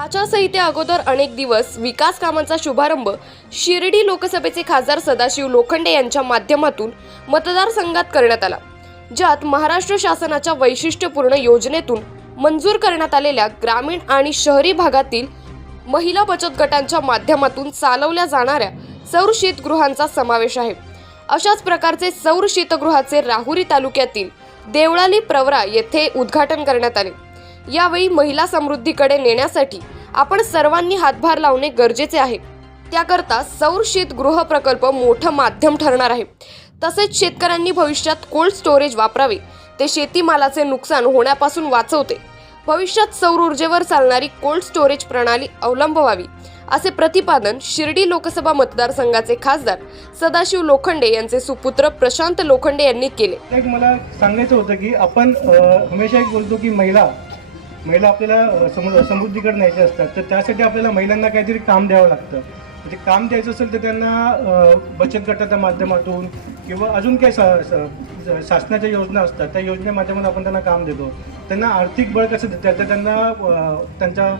आचारसंहिते अगोदर अनेक दिवस विकास कामांचा शुभारंभ शिर्डी लोकसभेचे खासदार सदाशिव लोखंडे यांच्या माध्यमातून मतदारसंघात करण्यात आला ज्यात महाराष्ट्र शासनाच्या वैशिष्ट्यपूर्ण योजनेतून मंजूर करण्यात आलेल्या ग्रामीण आणि शहरी भागातील महिला बचत गटांच्या माध्यमातून चालवल्या जाणाऱ्या सौर शीतगृहांचा समावेश आहे. अशाच प्रकारचे सौर शीतगृहाचे राहुरी तालुक्यातील देवळाली प्रवरा येथे उद्घाटन करण्यात आले. यावेळी महिला समृद्धीकडे नेण्यासाठी आपण सर्वांनी हातभार लावणे गरजेचे आहे. त्याकरता सौर शीतगृह प्रकल्प मोठं माध्यम ठरणार आहे. तसेच शेतकऱ्यांनी भविष्यात कोल्ड स्टोरेज वापरावे. ते शेतीमालाचे नुकसान होण्यापासून वाचवते. भविष्यात सौर ऊर्जेवर चालणारी कोल्ड स्टोरेज प्रणाली अवलंबवावी असे प्रतिपादन शिर्डी लोकसभा मतदारसंघाचे खासदार सदाशिव लोखंडे यांचे सुपुत्र प्रशांत लोखंडे यांनी केले. मला सांगायचं होतं की आपण हमेशा एक बोलतो की महिला महिला आपल्याला समज समृद्धीकडे न्यायच्या असतात. तर त्यासाठी आपल्याला महिलांना काहीतरी काम द्यावं लागतं. म्हणजे काम द्यायचं असेल तर त्यांना बचत गटाच्या माध्यमातून किंवा अजून काही सा- सा- शासनाच्या योजना असतात त्या योजने माध्यमातून आपण त्यांना काम देतो. त्यांना आर्थिक बळ कसं देतात तर त्यांना त्यांचा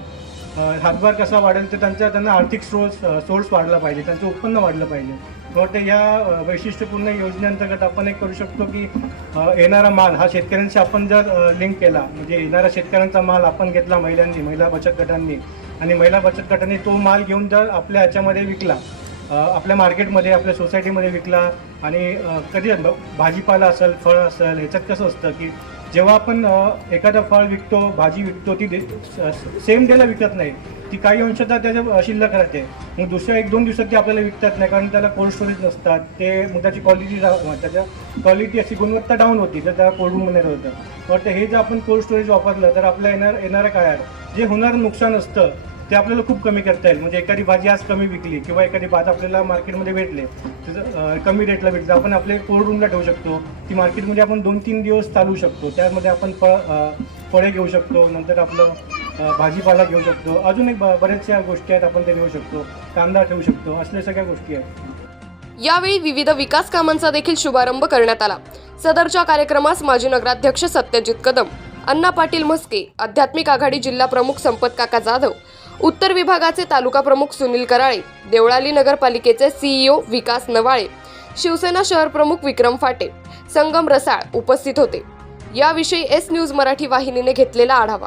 हातभार कसा वाढेल तर त्यांचा त्यांना आर्थिक सोर्स सोर्स वाढला पाहिजे त्यांचं उत्पन्न वाढलं पाहिजे. वाटतं या वैशिष्ट्यपूर्ण योजनेअंतर्गत आपण एक करू शकतो की येणारा माल हा शेतकऱ्यांशी आपण जर लिंक केला म्हणजे येणारा शेतकऱ्यांचा माल आपण घेतला महिलांनी महिला बचत गटांनी आणि महिला बचत गटांनी तो माल घेऊन जर आपल्या ह्याच्यामध्ये विकला आपल्या मार्केटमध्ये आपल्या सोसायटीमध्ये विकला आणि कधी भाजीपाला असेल फळं असेल ह्याच्यात कसं असतं की जेव्हा आपण एखादा एखादं फळ विकतो भाजी विकतो ती सेम डेला विकत नाही. ती काही अंशतः त्याच्या शिल्लक राहते. मग दुसऱ्या एक दोन दिवसात ती आपल्याला विकतात नाही कारण त्याला कोल्ड स्टोरेज नसतात. ते मग त्याची क्वालिटी त्याच्या क्वालिटी अशी गुणवत्ता डाऊन होती तर त्याला कोल्ड रूममध्ये होतं. वाटतं हे जर आपण कोल्ड स्टोरेज वापरलं तर आपल्या येणार येणाऱ्या काळात जे होणारं नुकसान असतं ते आपल्याला खूप कमी करता येईल. म्हणजे एखादी भाजी आज कमी विकली किंवा एखादी भात आपल्याला मार्केटमध्ये भेटले त्याचं कमी रेटला भेटलं आपण आपले कोल्ड रूमला ठेवू शकतो. ती मार्केटमध्ये आपण दोन तीन दिवस चालवू शकतो. त्यामध्ये आपण फळ फळे घेऊ शकतो. नंतर आपलं भाजीपाला घेऊ शकतो. अजून एक ब- बऱ्याचशा गोष्टी आहेत आपण ते घेऊ शकतो. कांदा ठेवू शकतो. असल्या सगळ्या गोष्टी आहेत. यावेळी विविध विकास कामांचा देखील शुभारंभ करण्यात आला. सदरच्या कार्यक्रमास माजी नगराध्यक्ष सत्यजित कदम अण्णा पाटील म्हस्के आध्यात्मिक आघाडी जिल्हा प्रमुख संपत काका जाधव उत्तर विभागाचे तालुका प्रमुख सुनील कराळे देवळाली नगरपालिकेचे सीईओ विकास नवाळे शिवसेना शहर प्रमुख विक्रम फाटे संगम रसाळ उपस्थित होते. याविषयी एस न्यूज मराठी वाहिनीने घेतलेला आढावा.